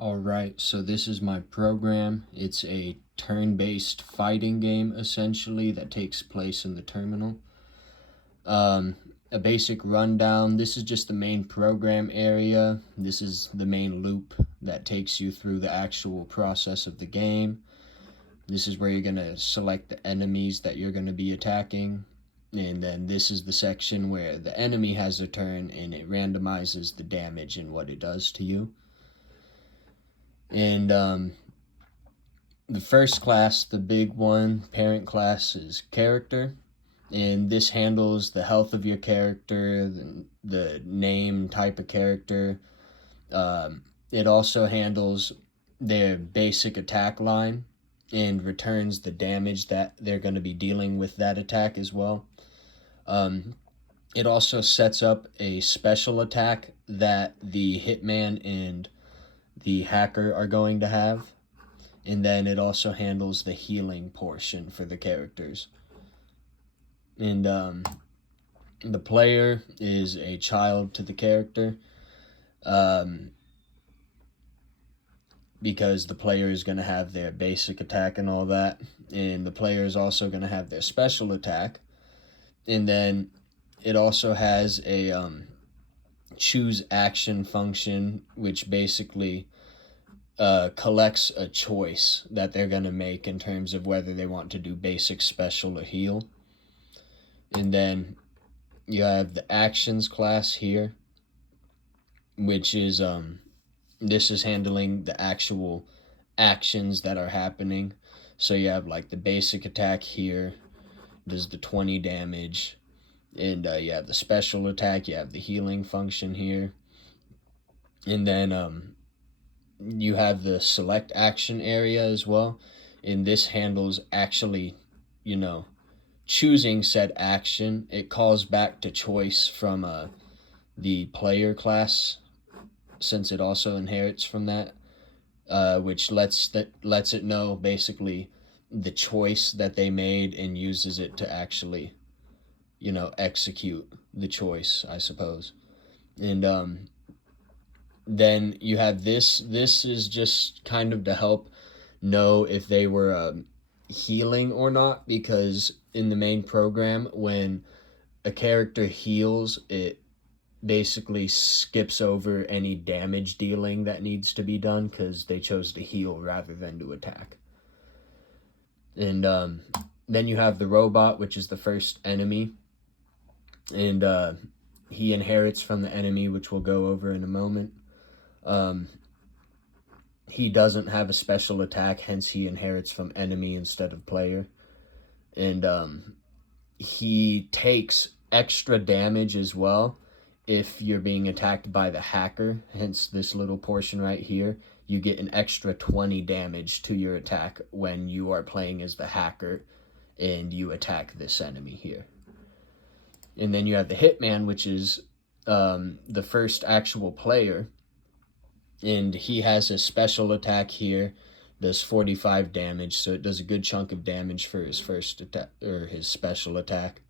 Alright, so this is my program. It's a turn-based fighting game, essentially, that takes place in the terminal. A basic rundown. This is just the main program area. This is the main loop that takes you through the actual process of the game. This is where you're going to select the enemies that you're going to be attacking. And then this is the section where the enemy has a turn and it randomizes the damage and what it does to you. And the first class, the big one, parent class, is character. And this handles the health of your character, the name, type of character. It also handles their basic attack line and returns the damage that they're going to be dealing with that attack as well. It also sets up a special attack that the hitman and the hacker are going to have. And then it also handles the healing portion for the characters. And the player is a child to the character, because the player is going to have their basic attack and all that, and the player is also going to have their special attack. And then it also has a choose action function, which basically collects a choice that they're going to make in terms of whether they want to do basic, special, or heal. And then you have the actions class here, which is this is handling the actual actions that are happening. So you have like the basic attack here, does the 20 damage, and you have the special attack, you have the healing function here, and then you have the select action area as well, and this handles actually, choosing said action. It calls back to choice from the player class, since it also inherits from that, which lets it know basically the choice that they made and uses it to actually, execute the choice, I suppose. And then you have this. This is just kind of to help know if they were healing or not, because in the main program, when a character heals, it basically skips over any damage dealing that needs to be done because they chose to heal rather than to attack. And then you have the robot, which is the first enemy, and he inherits from the enemy, which we'll go over in a moment. He doesn't have a special attack, hence he inherits from enemy instead of player. And he takes extra damage as well if you're being attacked by the hacker, hence this little portion right here. You get an extra 20 damage to your attack when you are playing as the hacker and you attack this enemy here. And then you have the hitman, which is the first actual player, and he has a special attack here, does 45 damage, so it does a good chunk of damage for his first attack, or his special attack.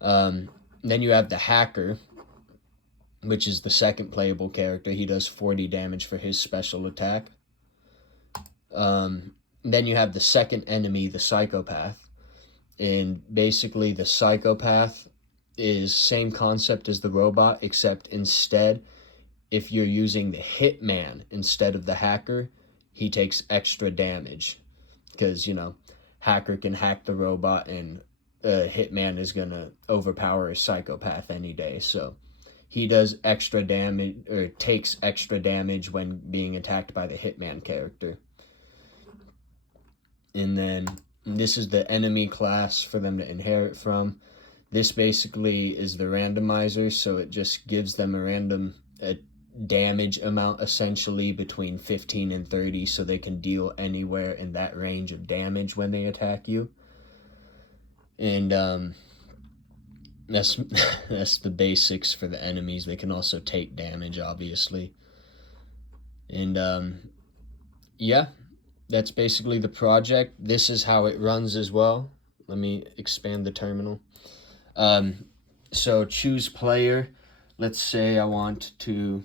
Then you have the hacker, which is the second playable character. He does 40 damage for his special attack. Then you have the second enemy, the psychopath. And basically the psychopath is same concept as the robot, except instead, if you're using the hitman instead of the hacker, he takes extra damage. Because, hacker can hack the robot, and hitman is going to overpower a psychopath any day. So he does extra damage, or takes extra damage when being attacked by the hitman character. And then this is the enemy class for them to inherit from. This basically is the randomizer, so it just gives them a random damage amount, essentially between 15 and 30, so they can deal anywhere in that range of damage when they attack you. And that's the basics for the enemies. They can also take damage, obviously. And yeah, that's basically the project. This is how it runs as well. Let me expand the terminal. So choose player. Let's say I want to,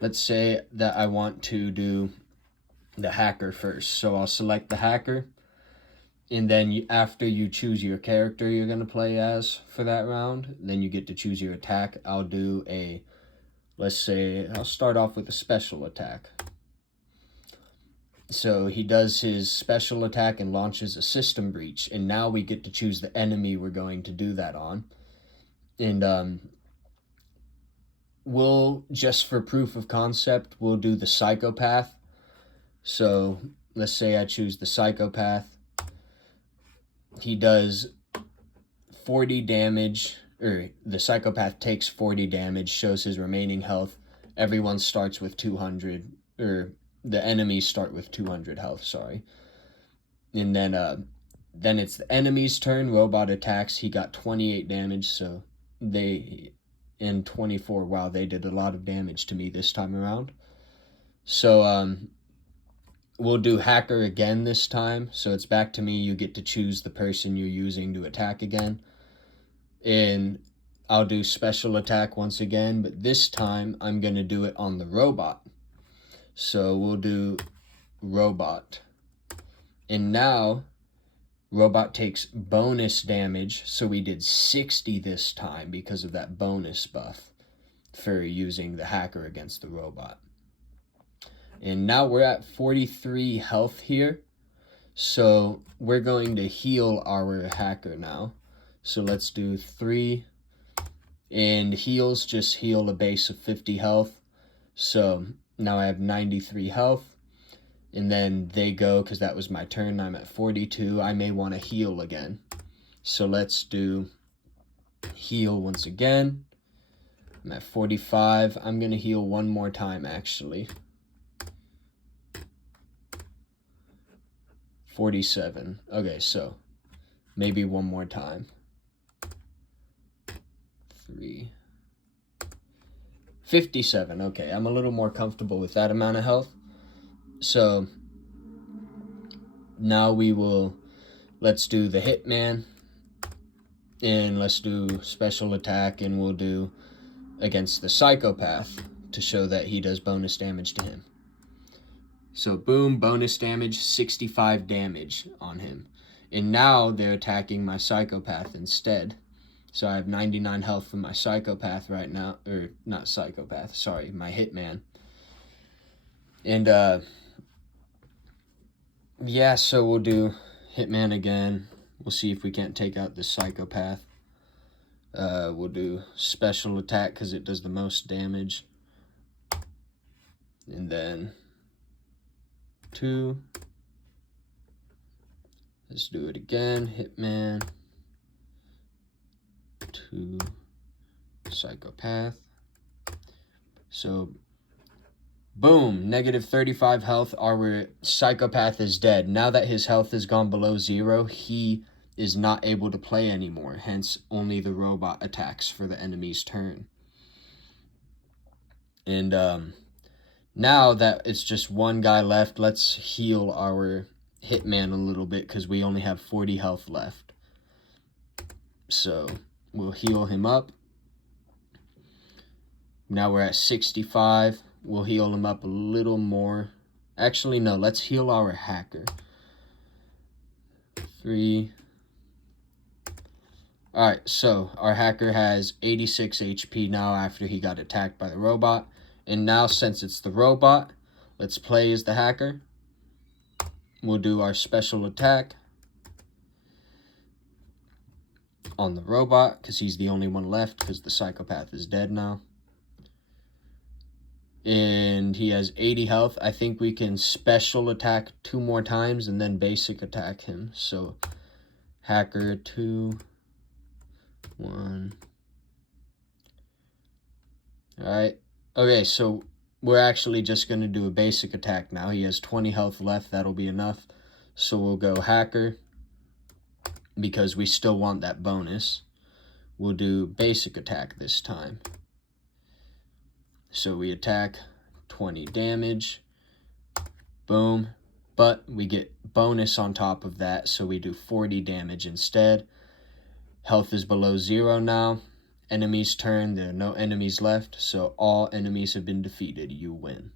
let's say that I want to do the hacker first. So I'll select the hacker, and then after you choose your character you're going to play as for that round, then you get to choose your attack. I'll do a, let's say, I'll start off with a special attack. So he does his special attack and launches a system breach, and now we get to choose the enemy we're going to do that on. And we'll, just for proof of concept, we'll do the psychopath. So let's say I choose the psychopath. He does 40 damage, or the psychopath takes 40 damage, shows his remaining health. Everyone starts with 200, or the enemies start with 200 health, sorry. And then it's the enemy's turn. Robot attacks. He got 28 damage, so they, in 24, wow, they did a lot of damage to me this time around. So we'll do hacker again this time. So it's back to me. You get to choose the person you're using to attack again. And I'll do special attack once again, but this time I'm going to do it on the robot. So we'll do robot. And now robot takes bonus damage, so we did 60 this time because of that bonus buff for using the hacker against the robot. And now we're at 43 health here, so we're going to heal our hacker now. So let's do 3, and heals just heal a base of 50 health. So now I have 93 health. And then they go, because that was my turn, I'm at 42. I may want to heal again. So let's do heal once again. I'm at 45. I'm going to heal one more time, actually. 47. Okay, so maybe one more time. 3. 57. Okay, I'm a little more comfortable with that amount of health. So now let's do the hitman, and let's do special attack, and we'll do against the psychopath to show that he does bonus damage to him. So boom, bonus damage, 65 damage on him. And now they're attacking my psychopath instead. So I have 99 health from my psychopath right now, or not psychopath, sorry, my hitman. And yeah, so we'll do hitman again. We'll see if we can't take out the psychopath. We'll do special attack because it does the most damage. And then 2. Let's do it again. Hitman. 2. Psychopath. So boom, negative 35 health. Our psychopath is dead. Now that his health has gone below 0, he is not able to play anymore. Hence, only the robot attacks for the enemy's turn. And now that it's just one guy left, let's heal our hitman a little bit because we only have 40 health left. So we'll heal him up. Now we're at 65. We'll heal him up a little more. Actually, no, let's heal our hacker. 3. Alright, so our hacker has 86 HP now after he got attacked by the robot. And now, since it's the robot, let's play as the hacker. We'll do our special attack on the robot because he's the only one left because the psychopath is dead now. And he has 80 health. I think we can special attack 2 more times and then basic attack him. So hacker 2, 1. Alright. Okay, so we're actually just going to do a basic attack now. He has 20 health left. That'll be enough. So we'll go hacker because we still want that bonus. We'll do basic attack this time. So we attack, 20 damage, boom, but we get bonus on top of that, so we do 40 damage instead. Health is below 0 now, Enemies turn, there are no enemies left, so all enemies have been defeated. You win.